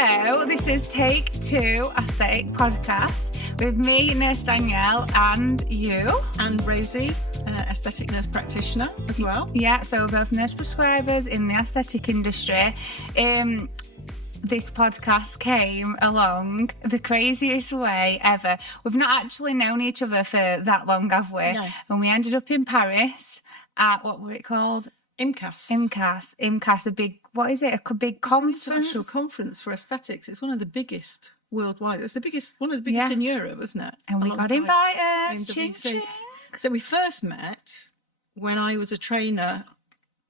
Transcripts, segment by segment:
So this is Take 2 Aesthetic Podcast with me, Nurse Danielle, and you. And Rosey, aesthetic nurse practitioner as well. Yeah, so we're both nurse prescribers in the aesthetic industry. This podcast came along the craziest way ever. We've not actually known each other for that long, have we? No. And we ended up in Paris at, what were it called? IMCAS, a big, what is it? A big conference? It's an international conference for aesthetics. It's one of the biggest worldwide. It's one of the biggest in Europe, isn't it? And we got invited. Ching, ching. So we first met when I was a trainer,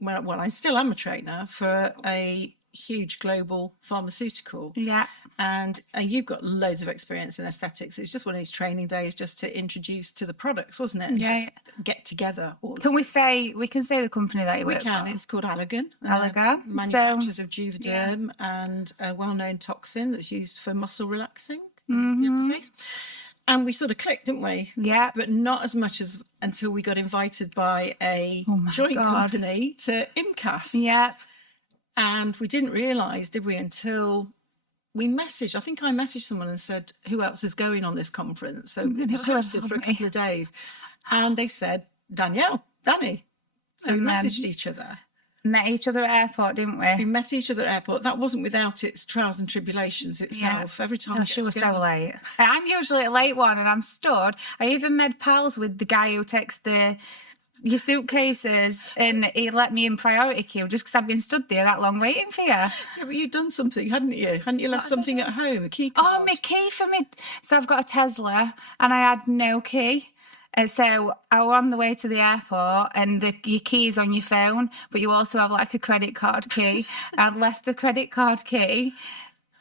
well, I still am a trainer for a huge global pharmaceutical. Yeah. And you've got loads of experience in aesthetics. It's just one of these training days just to introduce to the products, wasn't it? And yeah. Just get together. We can say the company that you work for? It's called Allergan. Allergan. Manufacturers of Juvederm and a well-known toxin that's used for muscle relaxing Mm-hmm. the upper face. And we sort of clicked, didn't we? Yeah. But not as much as until we got invited by a joint company to IMCAS. Yeah. And we didn't realise, did we, until we messaged. I think I messaged someone and said, who else is going on this conference? So it was hosted for a couple of days. And they said, Danielle, Danny. So we messaged each other. Met each other at airport, didn't we? We met each other at airport. That wasn't without its trials and tribulations itself. Yeah. Every time she was so late. I'm usually a late one and I'm stood. I even made pals with the guy who takes your suitcases and he let me in priority queue just because I've been stood there that long waiting for you. Yeah, but you'd done something, hadn't you? Hadn't you left something at home, a key card? Oh, my key for me. So I've got a Tesla and I had no key. And so I was on the way to the airport and your key is on your phone, but you also have like a credit card key. I'd left the credit card key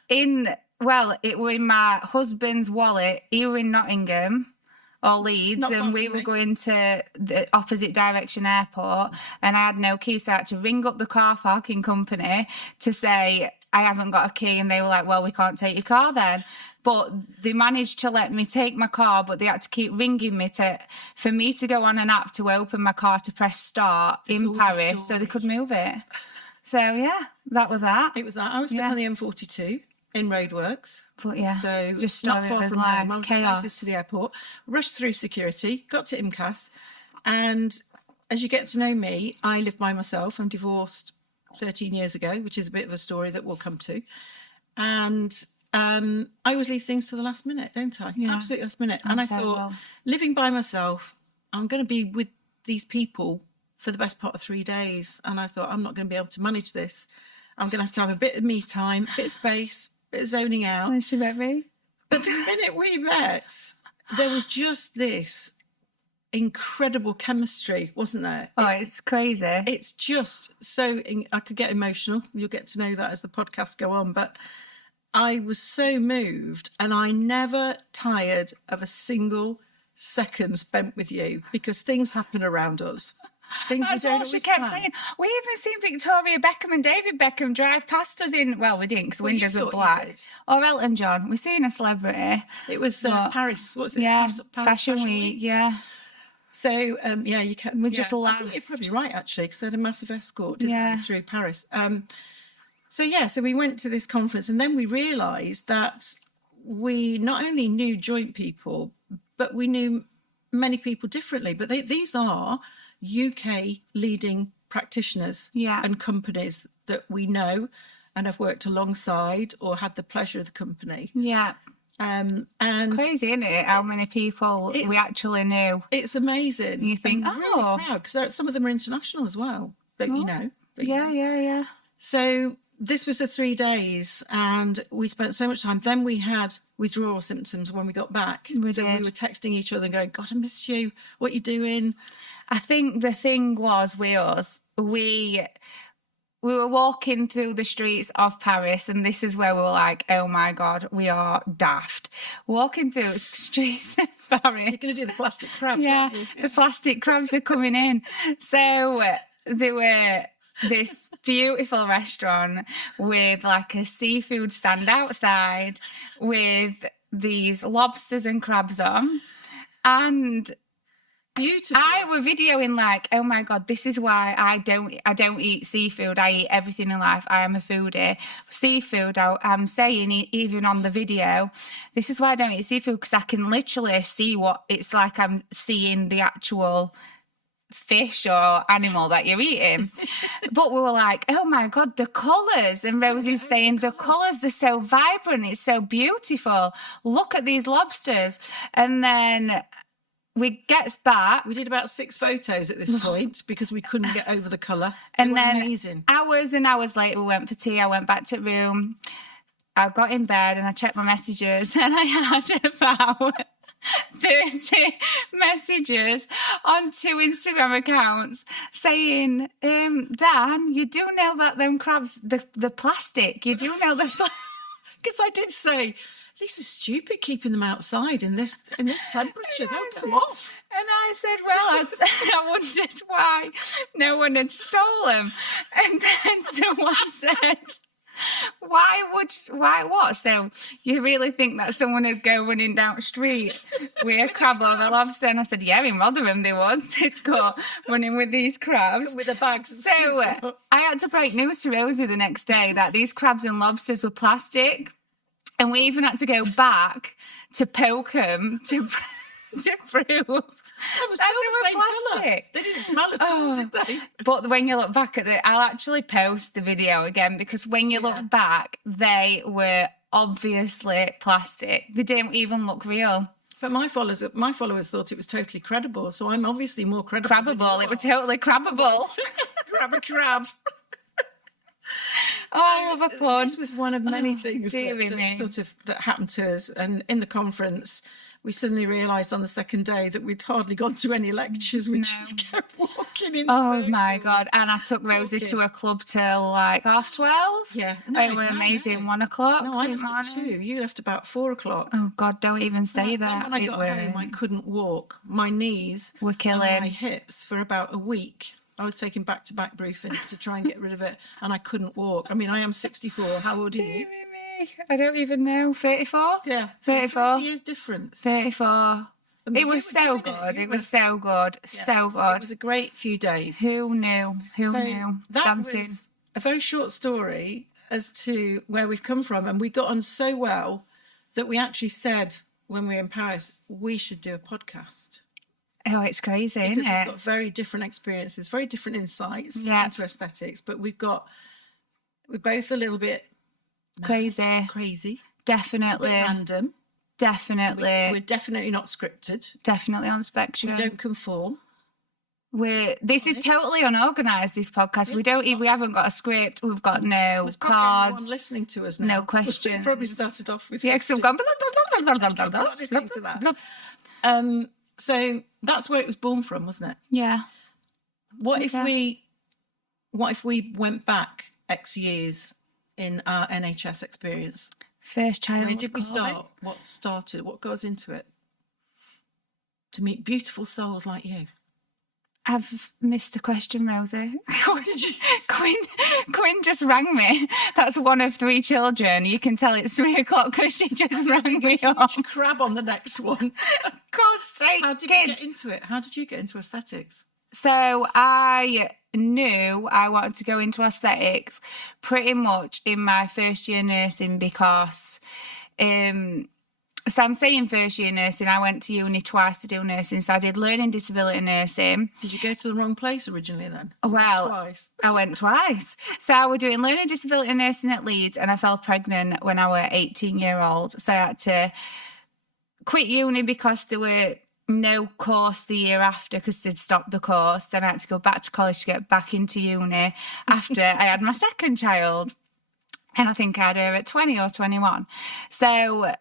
it were in my husband's wallet. He were in Nottingham or Leeds, and we were going to the opposite direction airport, and I had no key, so I had to ring up the car parking company to say I haven't got a key, and they were like, well, we can't take your car then. But they managed to let me take my car, but they had to keep ringing me for me to go on an app to open my car to press start in Paris so they could move it. So, yeah, that was that. It was that. I was stuck on the M42 in roadworks. But yeah, so just not far from home. I was chaos. closest to the airport, rushed through security, got to IMCAS, and as you get to know me, I live by myself. I'm divorced 13 years ago, which is a bit of a story that we'll come to. And I always leave things to the last minute, don't I? Yeah. Absolutely last minute. And I thought, living by myself, I'm going to be with these people for the best part of 3 days. And I thought, I'm not going to be able to manage this. I'm going to have a bit of me time, a bit of space, a bit of zoning out. And she met me. But the minute we met, there was just this incredible chemistry, wasn't there? Oh, it's crazy. It's just so... I could get emotional. You'll get to know that as the podcasts go on. But I was so moved, and I never tired of a single second spent with you, because things happen around us. That's all she kept saying. We even seen Victoria Beckham and David Beckham drive past us in... Well, we didn't, because windows were black. Or Elton John. We seen a celebrity. It was Paris. What was it? Yeah, Paris Fashion Week. Yeah. So, you kept... We just laughed. I think you're probably right, actually, because they had a massive escort, didn't they, through Paris. So we went to this conference, and then we realised that we not only knew joint people, but we knew many people differently. But these are UK leading practitioners and companies that we know and have worked alongside or had the pleasure of the company. Yeah. And it's crazy, isn't it? How many people we actually knew. It's amazing. You think, I'm really proud, because some of them are international as well. But you know. Yeah. So this was the 3 days, and we spent so much time. Then we had withdrawal symptoms when we got back. We were texting each other and going, God, I missed you. What are you doing? I think the thing was with us, we were walking through the streets of Paris, and this is where we were like, oh my God, we are daft. Walking through the streets of Paris. You're going to do the plastic crabs, yeah, aren't you? the plastic crabs are coming in. So there were this beautiful restaurant with like a seafood stand outside with these lobsters and crabs on. And beautiful. I were videoing like, oh my God, this is why I don't eat seafood. I eat everything in life. I am a foodie. Seafood, I'm saying even on the video, this is why I don't eat seafood, because I can literally see what it's like. I'm seeing the actual fish or animal that you're eating. But we were like, oh my God, the colours. And Rosie's saying the colours, they're so vibrant, it's so beautiful. Look at these lobsters. And then we gets back. We did about 6 photos at this point because we couldn't get over the colour. And then amazing. Hours and hours later, we went for tea. I went back to the room. I got in bed and I checked my messages, and I had about 30 messages on 2 Instagram accounts saying, Dan, you do know that them crabs, the plastic, you do know the... Because I did say, this is stupid keeping them outside in this temperature. They'll go off. And I said, well, I wondered why no one had stole them. And then someone said... Why what? So you really think that someone would go running down the street with a crab or a lobster? And I said, yeah, in Rotherham they would. They'd go running with these crabs. With the bags. So I had to break news to Rosey the next day that these crabs and lobsters were plastic. And we even had to go back to poke them to prove... They were still the same colour. They didn't smell at all, did they? But when you look back at it, I'll actually post the video again, because when you look back, they were obviously plastic. They didn't even look real. But my followers thought it was totally credible, so I'm obviously more credible. Crabbable. It was totally crabbable. Grab a crab. Oh, I love a pun. This was one of many things that happened to us. And in the conference, we suddenly realised on the second day that we'd hardly gone to any lectures. We just kept walking in circles. My God. And I took Rosey to a club till like 12:30. Yeah. It was amazing. 1 o'clock. No, I left at 2. You left about 4 o'clock. Oh God, don't even say that. When I got home, I couldn't walk. My knees were killing. And my hips for about a week. I was taking back-to-back brufen to try and get rid of it, and I couldn't walk. I mean, I am 64. How old are you? I don't even know. 34? Yeah. 34. 30 years difference. 34. I mean, it was so good. It was so good. So good. It was a great few days. Who knew? Who knew? That Dancing. was a very short story as to where we've come from. And we got on so well that we actually said when we were in Paris, we should do a podcast. Oh, it's crazy, because isn't it? We've got very different experiences, very different insights into aesthetics, but we're both a little bit crazy, definitely random, definitely. We're definitely not scripted, definitely on spectrum. We don't conform. This is totally unorganised, this podcast. We haven't got a script. We've got no cards. Anyone listening to us now. No questions. We probably started off with because we've gone not listening to that. So that's where it was born from, wasn't it? Yeah. What if we went back X years in our NHS experience? First child. Where did we start? What goes into it? To meet beautiful souls like you. I've missed a question, Rosey. What did you? Quinn just rang me. That's one of 3 children. You can tell it's 3 o'clock because she just rang me up. Crab on the next one. God's sake, How did you get into it? How did you get into aesthetics? So I knew I wanted to go into aesthetics pretty much in my first year nursing because... So I'm saying first year nursing, I went to uni twice to do nursing. So I did learning disability nursing. Did you go to the wrong place originally then? Well, I went twice. So I was doing learning disability nursing at Leeds and I fell pregnant when I was 18-year-old. So I had to quit uni because there were no course the year after because they'd stopped the course. Then I had to go back to college to get back into uni after I had my second child. And I think I had her at 20 or 21. So...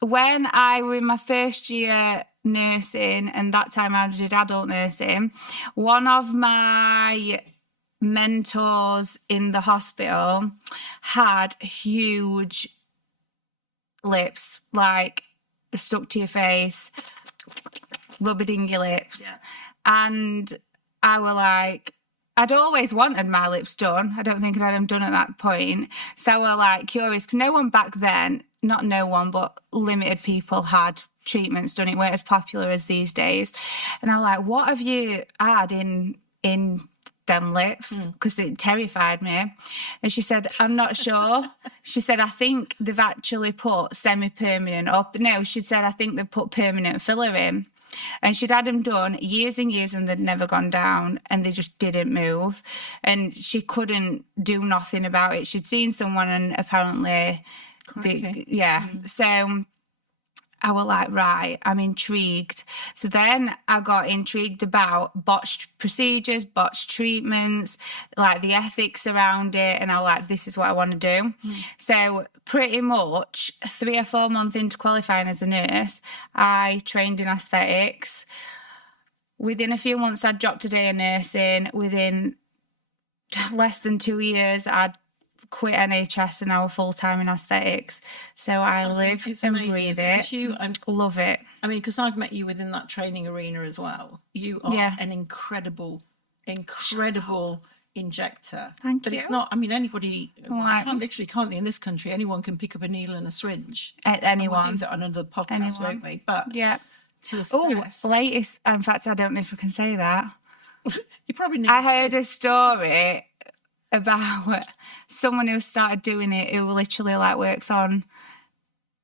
when I were in my first year nursing, and that time I did adult nursing, one of my mentors in the hospital had huge lips, like stuck to your face, rubber-ding your lips. Yeah. And I were like, I'd always wanted my lips done. I don't think I'd had them done at that point. So I were like curious, because no one back then, not no one, but limited people had treatments done. It weren't as popular as these days. And I was like, what have you had in them lips? Because it terrified me. And she said, I'm not sure. She said, I think they've actually put semi-permanent up. No, she said, I think they've put permanent filler in. And she'd had them done years and years and they'd never gone down and they just didn't move. And she couldn't do nothing about it. She'd seen someone and apparently, So I was like, right, I'm intrigued. So then I got intrigued about botched procedures, botched treatments, like the ethics around it. And I was like, this is what I want to do. So pretty much 3 or 4 months into qualifying as a nurse, I trained in aesthetics. Within a few months, I'd dropped a day of nursing. Within less than 2 years, I'd quit NHS and now full-time in aesthetics. So I live and breathe it. Love it. I mean, because I've met you within that training arena as well. You are an incredible injector. Thank you. But it's not, I mean, anybody, can't in this country, anyone can pick up a needle and a syringe. Anyone. We'll do that on another podcast, won't we? But to assess. Oh, latest, in fact, I don't know if I can say that. You probably know. I heard a story about someone who started doing it who literally like works on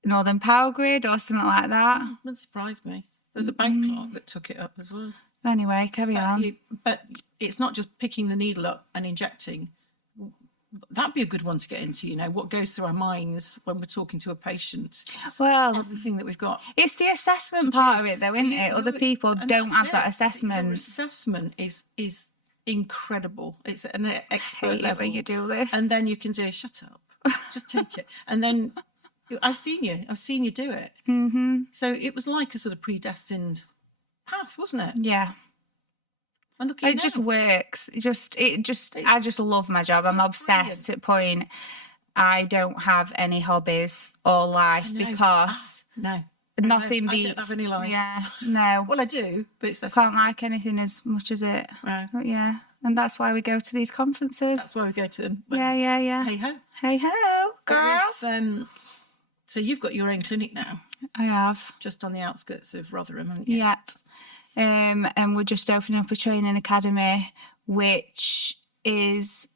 Northern Power Grid or something like that. Wouldn't surprise me. There was a bank clerk that took it up as well. Anyway, carry on. But it's not just picking the needle up and injecting. That'd be a good one to get into, you know, what goes through our minds when we're talking to a patient. Well, everything that we've got. It's the assessment part of it though, isn't it? Other people don't have that assessment. Your assessment is incredible. It's an expert level. When you do this, and then you can do shut up, just take it, and then I've seen you do it. So it was like a sort of predestined path, wasn't it? Yeah. And look, it just works. I just love my job. I'm obsessed to the point I don't have any hobbies or life because nothing beats. I don't have any life. Yeah, no. Well, I do, but it's can't like anything as much as it. Right. But yeah, and that's why we go to these conferences. That's why we go to them. Yeah. Hey ho, girl. So you've got your own clinic now. I have. Just on the outskirts of Rotherham, haven't you? Yep. And we're just opening up a training academy, which is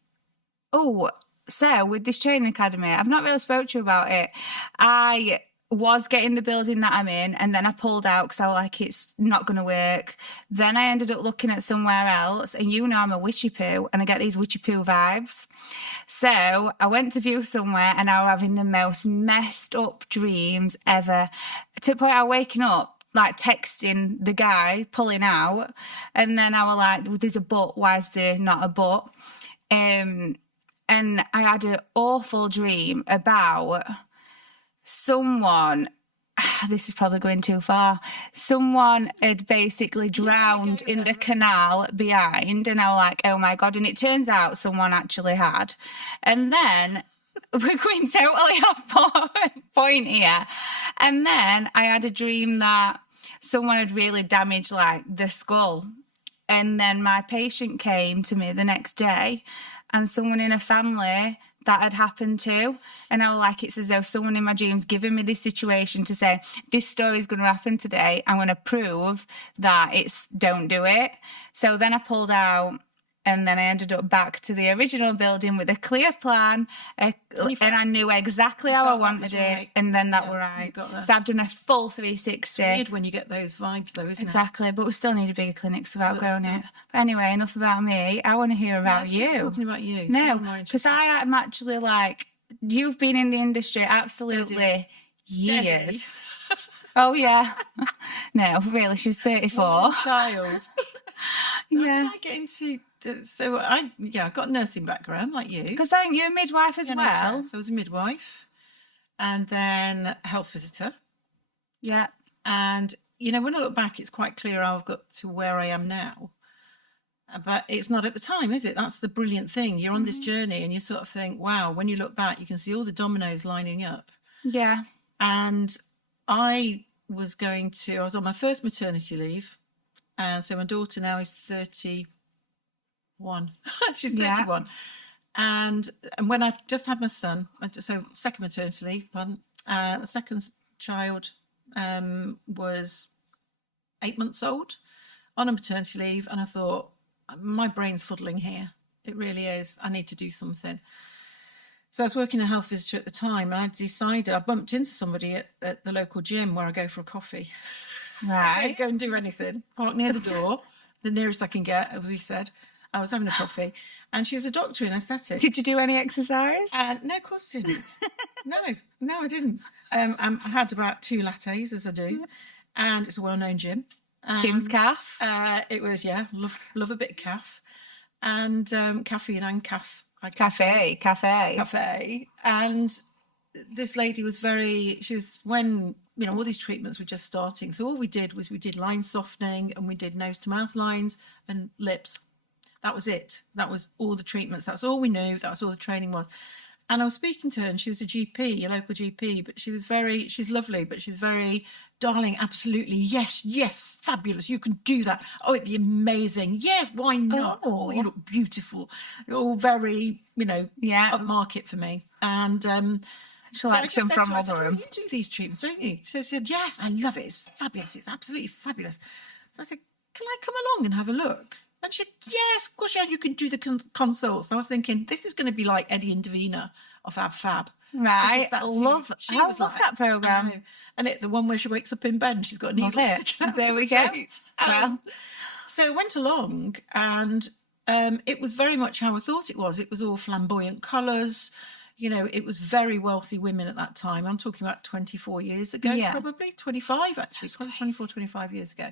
so with this training academy, I've not really spoke to you about it. I was getting the building that I'm in and then I pulled out because I was like, it's not going to work. Then I ended up looking at somewhere else, and you know I'm a witchy poo and I get these witchy poo vibes. So I went to view somewhere and I was having the most messed up dreams ever, to the point I was waking up like texting the guy pulling out, and then I was like, well, there's a but, why is there not a but? And I had an awful dream about someone, this is probably going too far, someone had basically drowned in the canal behind, and I was like, oh my God, and it turns out someone actually had. And then we're going totally off point here. And then I had a dream that someone had really damaged like the skull. And then my patient came to me the next day, and someone in a family that had happened to. And I was like, it's as though someone in my dreams giving me this situation to say, this story is going to happen today. I'm going to prove that don't do it. So then I pulled out, and then I ended up back to the original building with a clear plan, and I knew exactly how I wanted it, right. And then that were right. So I've done a full 360. It's weird when you get those vibes though, isn't it? Exactly, but we still need a bigger clinic, so I've outgrown it. But anyway, enough about me. I want to hear about you. Talking about you. No, because I am actually like, you've been in the industry absolutely years. Oh yeah. No, really, she's 34. Child. Yeah. How did I get into? So I got a nursing background like you. Because aren't you a midwife as well? So I was a midwife, and then a health visitor. Yeah. And you know, when I look back, it's quite clear how I've got to where I am now. But it's not at the time, is it? That's the brilliant thing. You're on this journey, and you sort of think, wow. When you look back, you can see all the dominoes lining up. Yeah. And I was on my first maternity leave. And so my daughter now is 31. She's 31. And when I just had my son, so second maternity leave, the second child was 8 months old on a maternity leave, and I thought, my brain's fuddling here. It really is. I need to do something. So I was working a health visitor at the time, and I decided, I bumped into somebody at the local gym where I go for a coffee. Right. I don't go and do anything. Park near the door, the nearest I can get, as we said. I was having a coffee, and she was a doctor in aesthetics. Did you do any exercise? No, of course I didn't. No, I didn't. I had about 2 lattes, as I do, and it's a well-known gym. Jim's calf. It was, love a bit of calf, and caffeine and calf. Cafe. And this lady was when, all these treatments were just starting. So all we did was we did line softening, and we did nose to mouth lines and lips. That was it. That was all the treatments. That's all we knew. That's all the training was. And I was speaking to her, and she was a GP, a local GP, but she's lovely, but she's very, darling, absolutely, yes, fabulous, you can do that. Oh, it'd be amazing. Yes, why not? Oh, you look beautiful. You're all very, upmarket for me. And she likes them from Rotherham. You do these treatments, don't you? So I said, yes, I love it. It's fabulous. It's absolutely fabulous. So I said, can I come along and have a look? And she said, yes, of course, you can do the consults. And I was thinking, this is going to be like Eddie and Davina of Ab Fab. Right. I love that programme. And the one where she wakes up in bed and she's got a needle sticking out. There we go. Well, so I went along, and it was very much how I thought it was. It was all flamboyant colours. It was very wealthy women at that time. I'm talking about 24 years ago, probably 25 actually, 24, 25 years ago.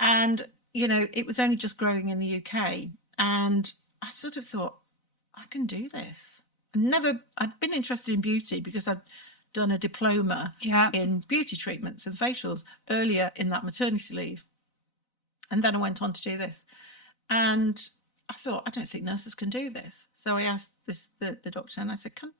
And it was only just growing in the UK, and I sort of thought, I can do this. I'd been interested in beauty because I'd done a diploma in beauty treatments and facials earlier in that maternity leave. And then I went on to do this. And I thought, I don't think nurses can do this. So I asked the doctor, and I said, can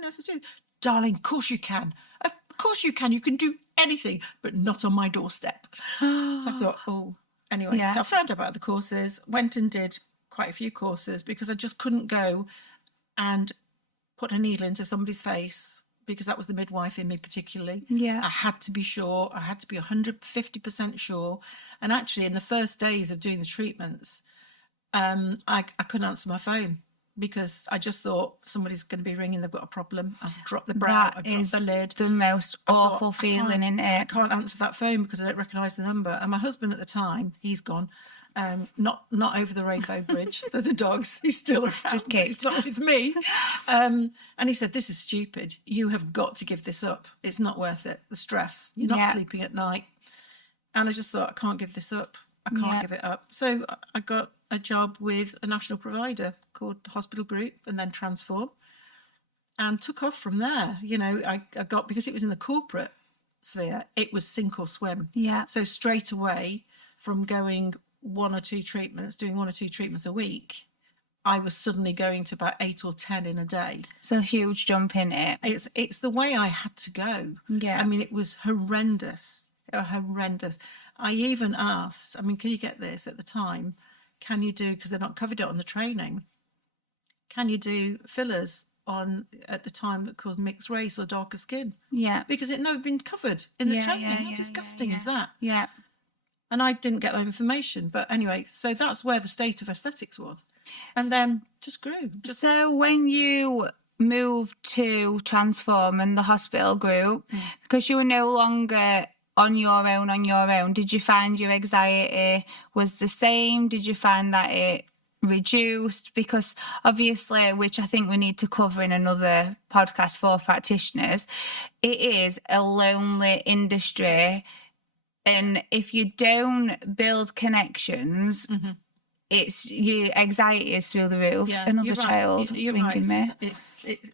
nurses do this? Darling, of course you can. Of course you can. You can do anything, but not on my doorstep. So I thought, anyway, so I found out about the courses, went and did quite a few courses, because I just couldn't go and put a needle into somebody's face, because that was the midwife in me particularly. Yeah. I had to be sure. I had to be 150% sure. And actually, in the first days of doing the treatments, I couldn't answer my phone, because I just thought somebody's going to be ringing, they've got a problem. I've dropped the brow, I've dropped the lid. The most awful feeling, isn't it? I can't answer that phone because I don't recognise the number. And my husband at the time, he's gone. Not over the Rainbow Bridge. They're the dogs. He's still around. Just kidding. He's not with me. And he said, this is stupid. You have got to give this up. It's not worth it. The stress. You're not sleeping at night. And I just thought, I can't give this up. I can't give it up. So I got a job with a national provider called Hospital Group, and then Transform, and took off from there. I got, because it was in the corporate sphere, it was sink or swim. Yeah. So straight away, from going doing 1 or 2 treatments a week, I was suddenly going to about 8 or 10 in a day. It's a huge jump in it. It's the way I had to go. Yeah. I mean, it was horrendous. I even asked, can you get this at the time? Can you do, because they're not covered it on the training, can you do fillers at the time called mixed race or darker skin? Yeah. Because it never been covered in the training. How disgusting is that? Yeah. And I didn't get that information. But anyway, so that's where the state of aesthetics was. And then just grew. So when you moved to Transform and the hospital group, because you were no longer on your own, did you find your anxiety was the same? Did you find that it reduced? Because obviously, which I think we need to cover in another podcast for practitioners, it is a lonely industry. And if you don't build connections, it's your anxiety is through the roof. Yeah, another child. You're right.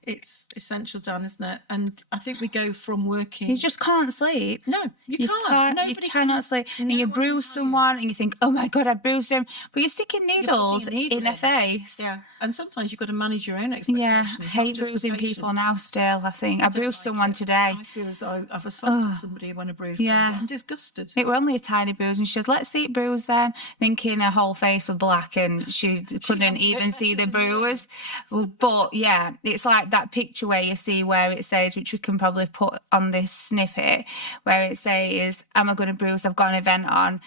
It's essential, Dan, isn't it? And I think we go from working. You just can't sleep. No, you can't. You cannot sleep. And you bruise someone, and you think, "Oh my God, I bruised him," but you're sticking needles in a face. Yeah, and sometimes you've got to manage your own expectations. Yeah, I hate bruising people now. Still, I think I bruised someone today. I feel as though I've assaulted somebody when a bruise comes out. I'm disgusted. It were only a tiny bruise, and she said, "Let's see it bruise then," thinking her whole face would black and she couldn't even see the bruise. But yeah, it's like that picture where you see where it says, which we can probably put on this snippet, where it says, am I going to bruise? I've got an event on.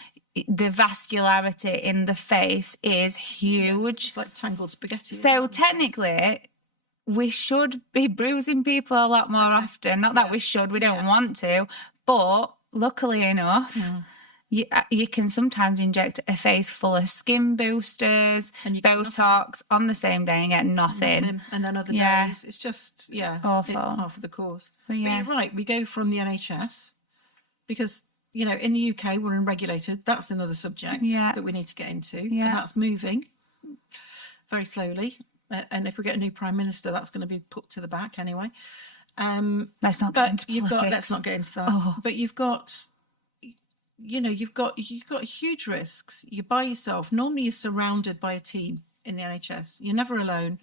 The vascularity in the face is huge. It's like tangled spaghetti. So technically, we should be bruising people a lot more often. Not that we should, we don't want to. But luckily enough, you can sometimes inject a face full of skin boosters, and Botox on the same day and get nothing. And then other days. It's just, it's awful. It's half of the cause. But you're right, we go from the NHS because, you know, in the UK, we're unregulated. That's another subject that we need to get into. And that's moving very slowly. And if we get a new Prime Minister, that's going to be put to the back anyway. Let's not get into politics. Let's not get into that. But you've got, you know, you've got huge risks. You're by yourself. Normally you're surrounded by a team in the NHS. You're never alone.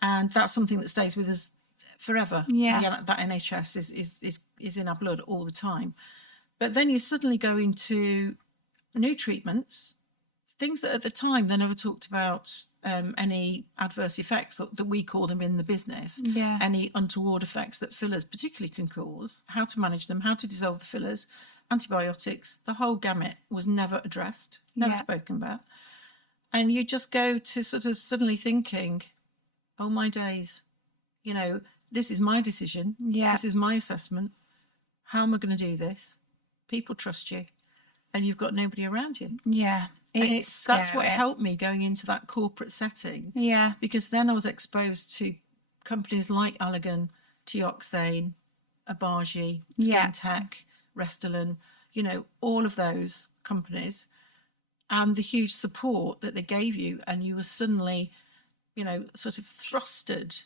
And that's something that stays with us forever. That NHS is in our blood all the time. But then you suddenly go into new treatments, things that at the time they never talked about any adverse effects that we call them in the business, any untoward effects that fillers particularly can cause, how to manage them, how to dissolve the fillers, antibiotics, the whole gamut was never addressed, never spoken about. And you just go to sort of suddenly thinking, oh my days, you know, this is my decision, this is my assessment, how am I going to do this? People trust you and you've got nobody around you. That's what helped me going into that corporate setting. Because then I was exposed to companies like Allergan, Teoxane, Abaji, Skin Tech, Restylane, you know, all of those companies, and the huge support that they gave you, and you were suddenly, you know, sort of thrusted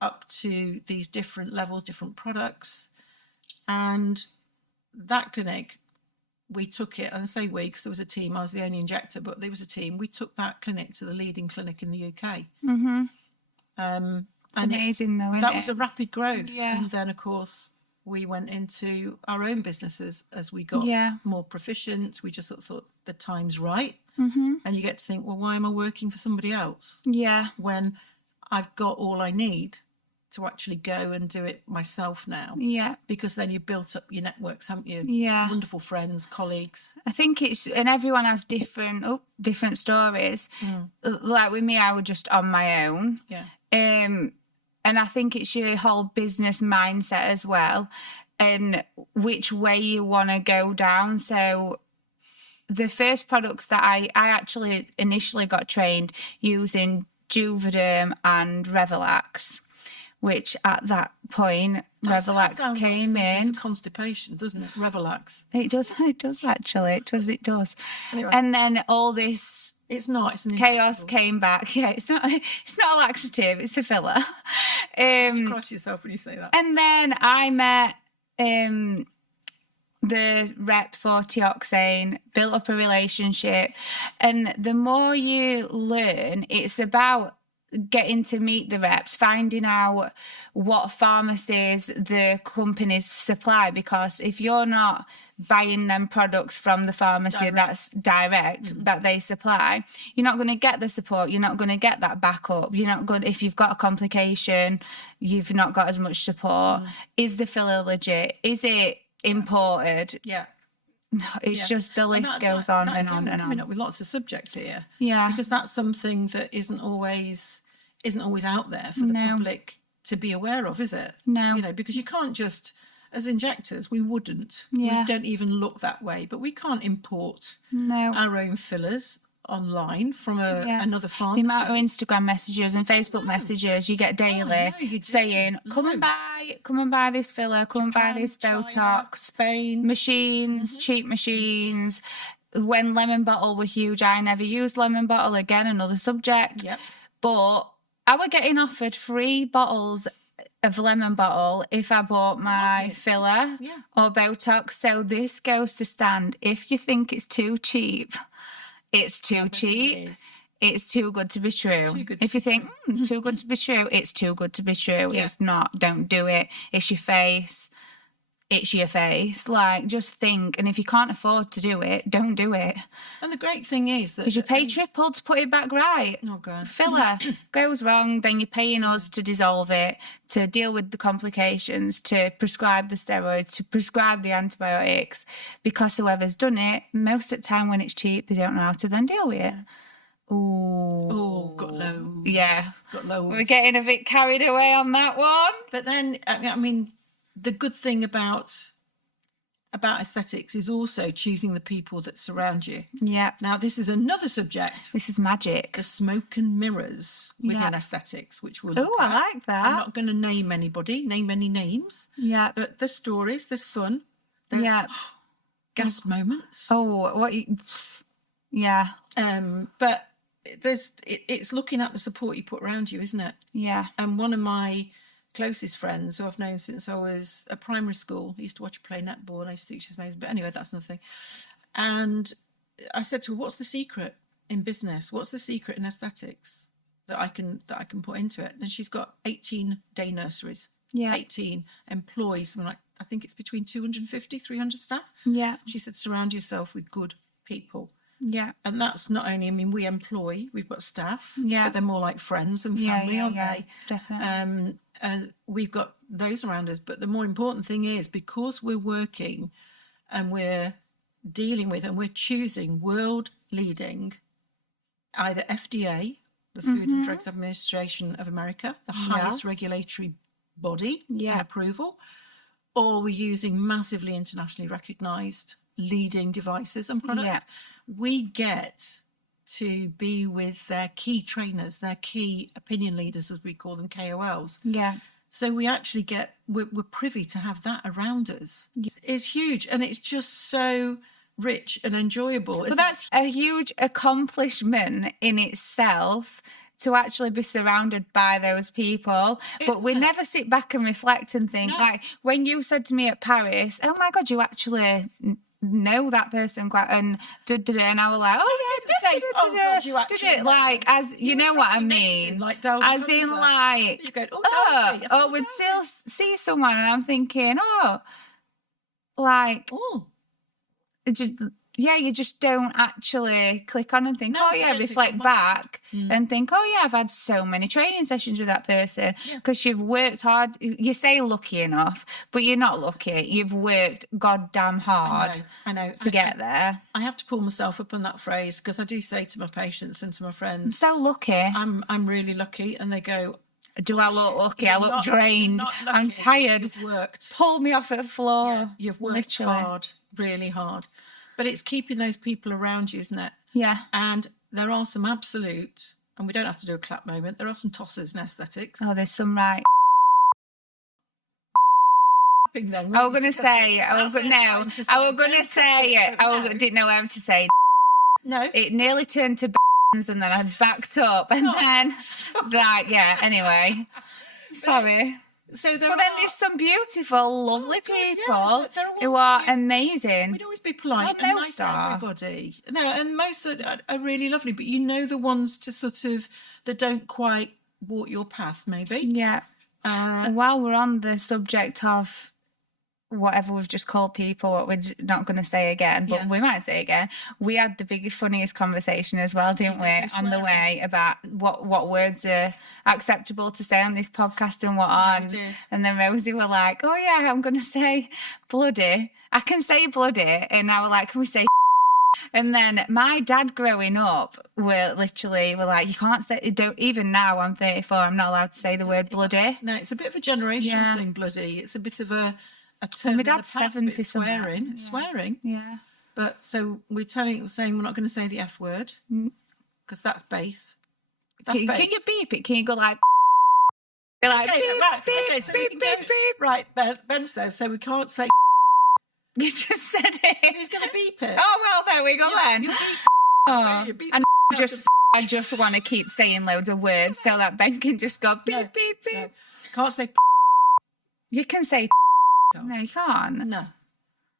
up to these different levels, different products. And that clinic, we took it, and I say we because there was a team, I was the only injector, but there was a team, we took that clinic to the leading clinic in the UK. It's amazing though, isn't it? That was a rapid growth. And then of course we went into our own businesses as we got more proficient. We just sort of thought the time's right. And you get to think, well, why am I working for somebody else? When I've got all I need to actually go and do it myself now. Because then you built up your networks, haven't you? Wonderful friends, colleagues. I think it's, and everyone has different stories. Like with me, I was just on my own. And I think it's your whole business mindset as well, and which way you want to go down. So the first products that I actually initially got trained using Juvederm and Revelax, which at that point, Revelax came in. Constipation, doesn't it? Revelax. It does actually. It does. Anyway. And then all this... It's not. It's an chaos came back. It's not a laxative. It's a filler. You cross yourself when you say that. And then I met the rep for Teoxane, built up a relationship, and the more you learn, it's about getting to meet the reps, finding out what pharmacies the companies supply, because if you're not buying them products from the pharmacy that's direct that they supply, you're not going to get the support, you're not going to get that backup, you're not good. If you've got a complication, you've not got as much support. Is the filler legit? Is it imported? It's just the list goes on and on and on. Coming up with lots of subjects here, because that's something that isn't always out there for the public to be aware of, is it? No, you know, because you can't just, as injectors, we wouldn't. We don't even look that way, but we can't import our own fillers online from another pharmacy. The amount of Instagram messages and Facebook messages you get daily saying, come and buy this filler, come and buy this Botox, China, Spain, machines, cheap machines. When Lemon Bottle were huge, I never used Lemon Bottle, again, another subject. But I were getting offered 3 bottles of Lemon Bottle if I bought my filler or Botox. So this goes to stand. If you think it's too cheap, it's too cheap. It's too good to be true. If you think, too good to be true, it's too good to be true. It's not. Don't do it. It's your face. itch your face. Like, just think. And if you can't afford to do it, don't do it. And the great thing is that... Because you pay triple to put it back right. Oh, God. Filler goes wrong, then you're paying us to dissolve it, to deal with the complications, to prescribe the steroids, to prescribe the antibiotics. Because whoever's done it, most of the time when it's cheap, they don't know how to then deal with it. Oh, got loads. Yeah. Got loads. We're getting a bit carried away on that one. But then, I mean, the good thing about aesthetics is also choosing the people that surround you. Yeah. Now, this is another subject. This is magic. The smoke and mirrors within aesthetics, which we'll look I at. like that. I'm not going to name any names. Yeah. But there's stories, there's fun, there's gasp moments. Oh, what? Yeah. But it's looking at the support you put around you, isn't it? Yeah. And one of my closest friends, who I've known since I was at primary school, I used to watch her play netball, and I used to think she was amazing. But anyway, that's another thing. And I said to her, "What's the secret in business? What's the secret in aesthetics that I can put into it?" And she's got 18 day nurseries. Yeah. 18 employees, something like, I think it's between 250, 300 staff. Yeah. She said, surround yourself with good people. Yeah. And that's not only, I mean, we've got staff, but they're more like friends and family, aren't they? Definitely. And we've got those around us. But the more important thing is, because we're working and we're dealing with and we're choosing world leading, either FDA, the Food and Drugs Administration of America, the highest regulatory body and approval, or we're using massively internationally recognised leading devices and products. Yeah. We get to be with their key trainers, their key opinion leaders, as we call them, KOLs. Yeah. So we actually we're privy to have that around us. Yeah. It's huge, and it's just so rich and enjoyable. But that's a huge accomplishment in itself, to actually be surrounded by those people. But we never sit back and reflect and think, like when you said to me at Paris, "Oh my God, you actually know that person quite," and and I was like, like, as you know what I mean, like as in like, you go, we'd still see someone and I'm thinking, you just don't actually click on and think, reflect back and think, I've had so many training sessions with that person, because you've worked hard. You say lucky enough, but you're not lucky. You've worked goddamn hard to get there. I have to pull myself up on that phrase, because I do say to my patients and to my friends, I'm so lucky. I'm really lucky. And they go, do I look lucky? I look drained. I'm tired. You've worked. Pull me off the floor. Yeah, you've worked hard, really hard. But it's keeping those people around you, isn't it? Yeah. And there are some absolute, and we don't have to do a clap moment, there are some tossers in aesthetics. Oh, there's some right. Then. I was going to say, I was going to say it. I didn't know how to say. No. It nearly turned to and then I backed up. And then, anyway. Sorry. But then there's some beautiful, lovely people who are amazing. We'd always be polite and nice to everybody. No, and most are really lovely, but you know the ones to sort of that don't quite walk your path, maybe. Yeah. While we're on the subject of whatever we've just called people, what we're not going to say again, but we might say again, we had the biggest, funniest conversation as well, didn't we, on the way about what words are acceptable to say on this podcast and what aren't. And then Rosey were like, I'm going to say bloody. I can say bloody. And I was like, can we say And then my dad growing up were like, you can't say, even now I'm 34, I'm not allowed to say the word bloody. No, it's a bit of a generational thing, bloody. It's a bit of a term. My dad's 70 swearing. It's swearing. Yeah. But so we're saying we're not going to say the F word because that's base. Can you beep it? Can you go like? You're like beep, beep. Right, Ben says so. We can't say. You just said it. Who's going to beep it? Oh well, there we go then. And I just want to keep saying loads of words so that Ben can just go beep, beep, beep. No. Can't say. You can say. No, you can't. No,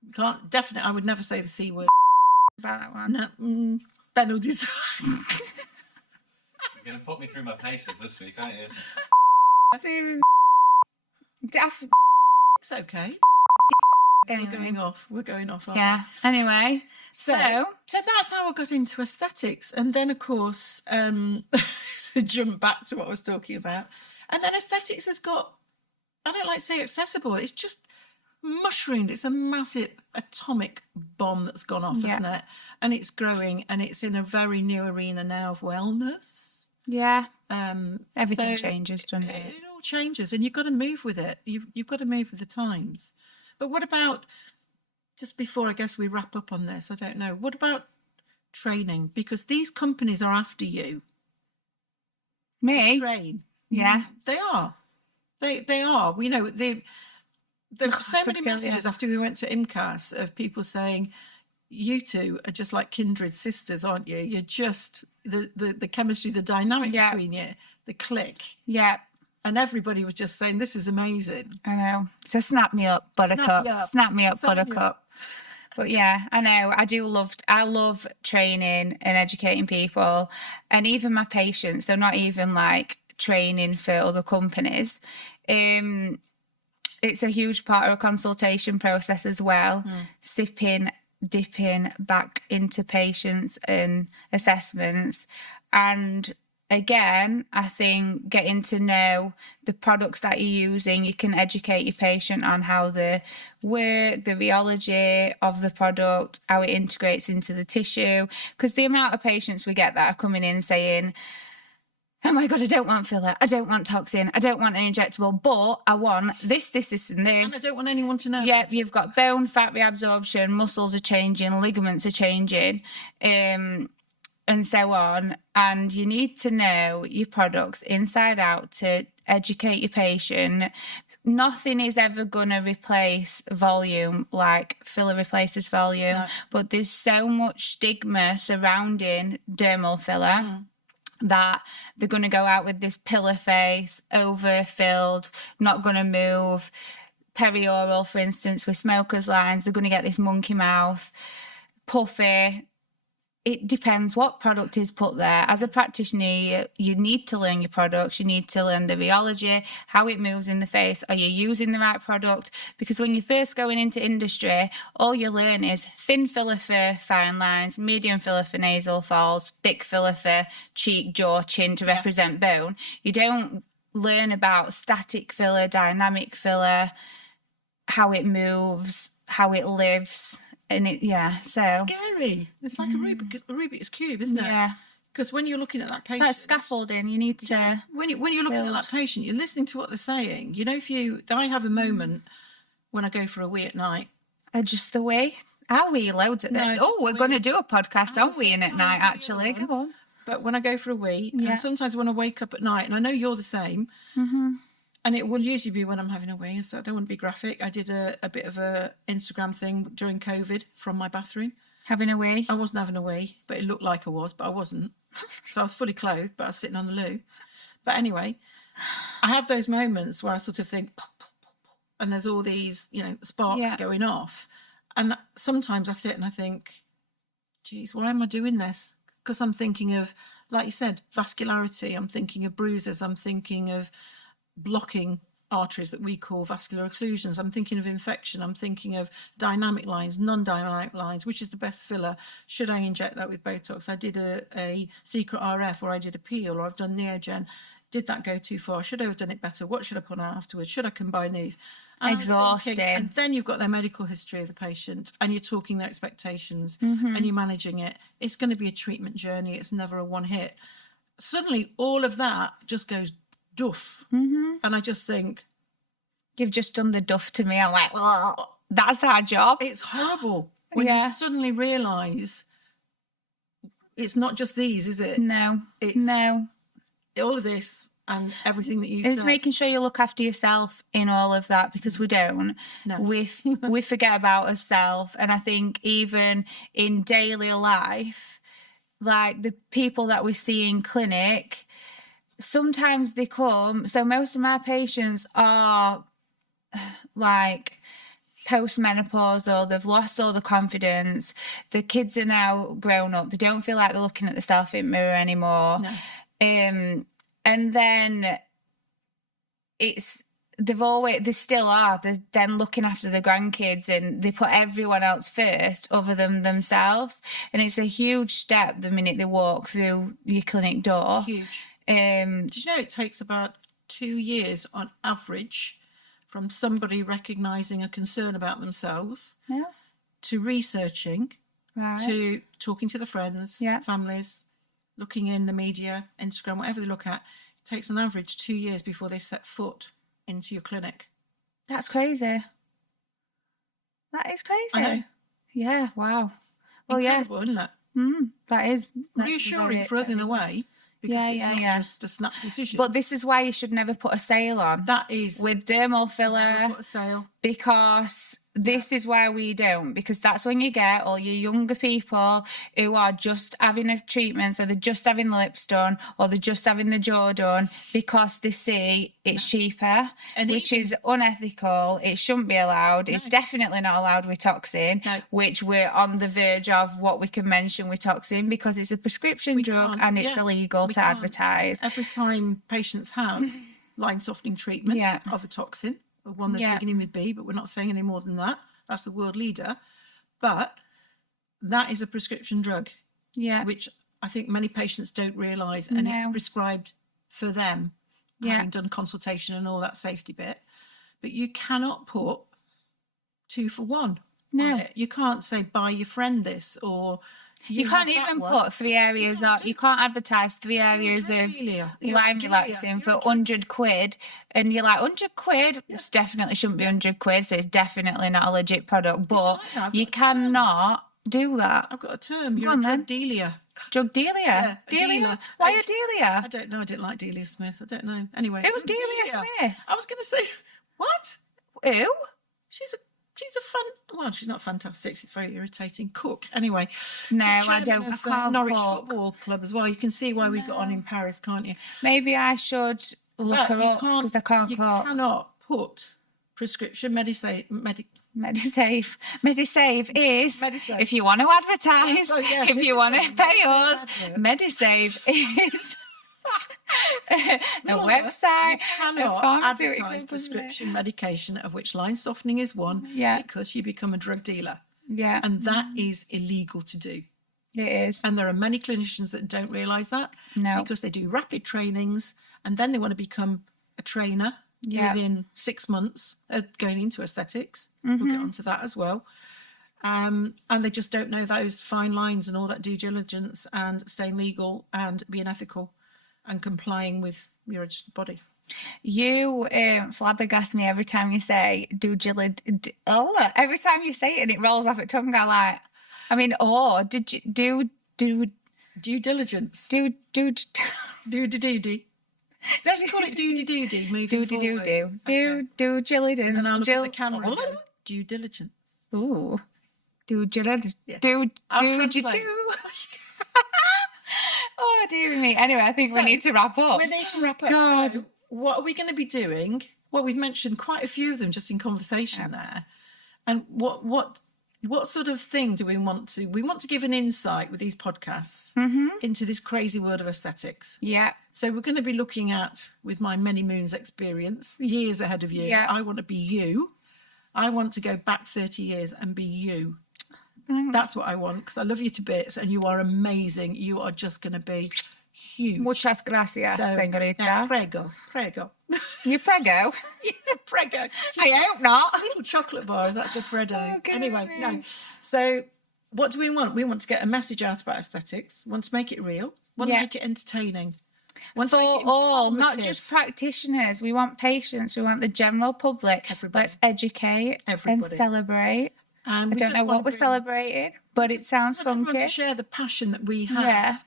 you can't. Definitely, I would never say the C word. About that one. No, Ben will decide. You're going to put me through my paces this week, aren't you? It's okay. Anyway. We're going off. Aren't Yeah. Anyway, so that's how I got into aesthetics, and then of course, to jump back to what I was talking about, and then aesthetics has got, I don't like to say accessible. It's just mushroomed. It's a massive atomic bomb that's gone off, isn't it? And it's growing, and it's in a very new arena now of wellness. Yeah. Everything changes, doesn't it? It all changes, and you've got to move with it. You've got to move with the times. But what about, just before I guess we wrap up on this, I don't know, what about training? Because these companies are after you. Me? To train. Yeah. They are. They are. We know there's so many messages after we went to IMCAS of people saying, you two are just like kindred sisters, aren't you? You're just the chemistry, the dynamic between you, the click. Yeah. And everybody was just saying, this is amazing. I know. So snap me up, buttercup. Snap me up, buttercup. But yeah, I know. I love training and educating people, and even my patients. So not even like training for other companies. It's a huge part of a consultation process as well. Dipping back into patients and assessments. And again, I think getting to know the products that you're using, you can educate your patient on how they work, the rheology of the product, how it integrates into the tissue. Because the amount of patients we get that are coming in saying, oh my God, I don't want filler, I don't want toxin, I don't want an injectable, but I want this, and this. And I don't want anyone to know. Yeah, you've got bone, fat reabsorption, muscles are changing, ligaments are changing, and so on. And you need to know your products inside out to educate your patient. Nothing is ever going to replace volume like filler replaces volume, but there's so much stigma surrounding dermal filler. That they're going to go out with this pillar face, overfilled, not going to move. Perioral, for instance, with smokers' lines, they're going to get this monkey mouth, puffy. It depends what product is put there. As a practitioner, you need to learn your products. You need to learn the rheology, how it moves in the face. Are you using the right product? Because when you're first going into industry, all you learn is thin filler for fine lines, medium filler for nasal folds, thick filler for cheek, jaw, chin to represent bone. You don't learn about static filler, dynamic filler, how it moves, how it lives. And so scary. It's like a Rubik's cube, isn't it? Yeah. Because when you're looking at that patient, it's like scaffolding. You need to when you're looking at that patient, you're listening to what they're saying. You know, I have a moment when I go for a wee at night. Just the wee. Are we loads at night? We're going to do a podcast on weeing at night. Actually, go on. But when I go for a wee, and sometimes when I wake up at night, and I know you're the same. And it will usually be when I'm having a wee, so I don't want to be graphic. I did a bit of a Instagram thing during COVID from my bathroom. Having a wee? I wasn't having a wee, but it looked like I was, but I wasn't. So I was fully clothed, but I was sitting on the loo. But anyway, I have those moments where I sort of think, pop, pop, pop, pop, and there's all these, sparks going off. And sometimes I sit and I think, geez, why am I doing this? Because I'm thinking of, like you said, vascularity. I'm thinking of bruises. I'm thinking of blocking arteries that we call vascular occlusions. I'm thinking of infection. I'm thinking of dynamic lines, non-dynamic lines. Which is the best filler? Should I inject that with Botox? I did a secret RF, or I did a peel, or I've done Neogen. Did that go too far? Should I have done it better? What should I put on afterwards? Should I combine these? And exhausting. And then you've got their medical history of the patient, and you're talking their expectations, and you're managing it. It's going to be a treatment journey. It's never a one hit. Suddenly, all of that just goes duff. And I just think, you've just done the duff to me. I'm like, oh, that's our job. It's horrible when you suddenly realise it's not just these, is it? No, it's no. All of this and everything that you said. It's making sure you look after yourself in all of that, because we don't. No. We forget about ourselves. And I think even in daily life, like the people that we see in clinic, sometimes they come, so most of my patients are like post-menopause, or they've lost all the confidence. The kids are now grown up. They don't feel like they're looking at the selfie mirror anymore. No. And then it's they still are. They're then looking after the grandkids, and they put everyone else first other than themselves. And it's a huge step the minute they walk through your clinic door. Huge. Did you know it takes about 2 years on average from somebody recognising a concern about themselves to researching, to talking to the friends, families, looking in the media, Instagram, whatever they look at. It takes on average 2 years before they set foot into your clinic. That's crazy. That is crazy. I know. Yeah, wow. Well, Incredible, isn't it? That is reassuring for us in a way, because it's not just a snap decision. But this is why you should never put a sale on. That is. With dermal filler. Never put a sale. Because this is why we don't, because that's when you get all your younger people who are just having a treatment, so they're just having the lips done or they're just having the jaw done because they see it's cheaper, which is unethical. It shouldn't be allowed. It's definitely not allowed with toxin, which we're on the verge of what we can mention with toxin, because it's a prescription drug and it's illegal to advertise. Every time patients have line softening treatment of a toxin, one that's beginning with B, but we're not saying any more than that. That's the world leader. But that is a prescription drug, which I think many patients don't realise, and it's prescribed for them, having done consultation and all that safety bit. But you cannot put 2 for 1 on it. You can't say, buy your friend this, or... You can't even put 3 areas of... You can't advertise 3 areas of line relaxing for 100 quid. And you're like, 100 quid? It definitely shouldn't be 100 quid, so it's definitely not a legit product. But you cannot do that. I've got a term. You're a drug dealer. Drug dealer? Yeah, Dealer? Why a dealer? I don't know. I didn't like Delia Smith. I don't know. Anyway. It was Delia Smith. I was going to say, what? Who? She's she's not fantastic. She's very irritating cook. Anyway. No, I don't. I can't Norwich cook. Football Club as well. You can see why we got on in Paris, can't you? Maybe I should look her up because I can't cook. You cannot put prescription Medisave is, if you want to advertise, if you want to pay us, Medisave is a website. You cannot advertise prescription medication, of which line softening is one, because you become a drug dealer. Yeah. And that is illegal to do. It is. And there are many clinicians that don't realise that. No. Because they do rapid trainings and then they want to become a trainer within 6 months of going into aesthetics. We'll get onto that as well. And they just don't know those fine lines and all that due diligence and staying legal and being ethical and complying with your registered body. You flabbergast me every time you say every time you say it and it rolls off at tongue. Did you do due diligence? Do Let's call it doody moving forward. Do diligence. And I'll look at the camera and go, due diligence. Ooh. Do diligence. Do. Oh, dear me. Anyway, I think we need to wrap up. We need to wrap up. God. So what are we going to be doing? Well, we've mentioned quite a few of them just in conversation there. And what sort of thing do we want to... We want to give an insight with these podcasts into this crazy world of aesthetics. Yeah. So we're going to be looking at, with my many moons experience, years ahead of you. Yeah. I want to be you. I want to go back 30 years and be you. Thanks. That's what I want, because I love you to bits and you are amazing. You are just going to be huge. Muchas gracias, señorita. Yeah, prego. You prego? Yeah, prego. I hope not. It's a little chocolate bar. Is that Defredo? Okay, anyway, no. So what do we want? We want to get a message out about aesthetics. Want to make it real. Want to make it entertaining. Want to make it all, not informative. just practitioners. We want patients. We want the general public. Everybody. Let's educate and celebrate. I don't know what we're celebrating, but it sounds funky. Want to share the passion that we have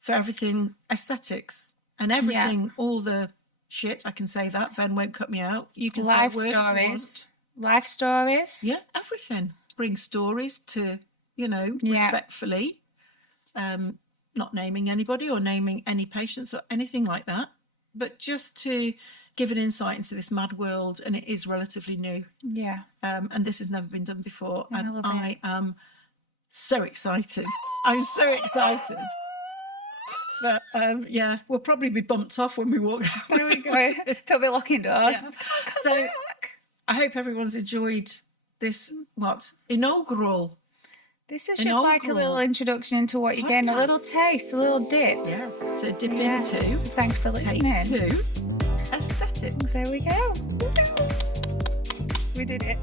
for everything aesthetics and everything, all the shit. I can say that. Ben won't cut me out. You can life say a word stories. If you want. Life stories. Yeah, everything. Bring stories to, respectfully, not naming anybody or naming any patients or anything like that, but just to give an insight into this mad world, and it is relatively new. Yeah. And this has never been done before, and I am so excited. I'm so excited. But yeah, we'll probably be bumped off when we walk out. There we go. They'll be locking doors. Yeah. Come So back. I hope everyone's enjoyed this, inaugural. This is just like a little introduction into what you're getting, a little taste, a little dip. Yeah. So dip Yeah. into. So thanks for listening. Take 2 aesthetics. There we go. We did it.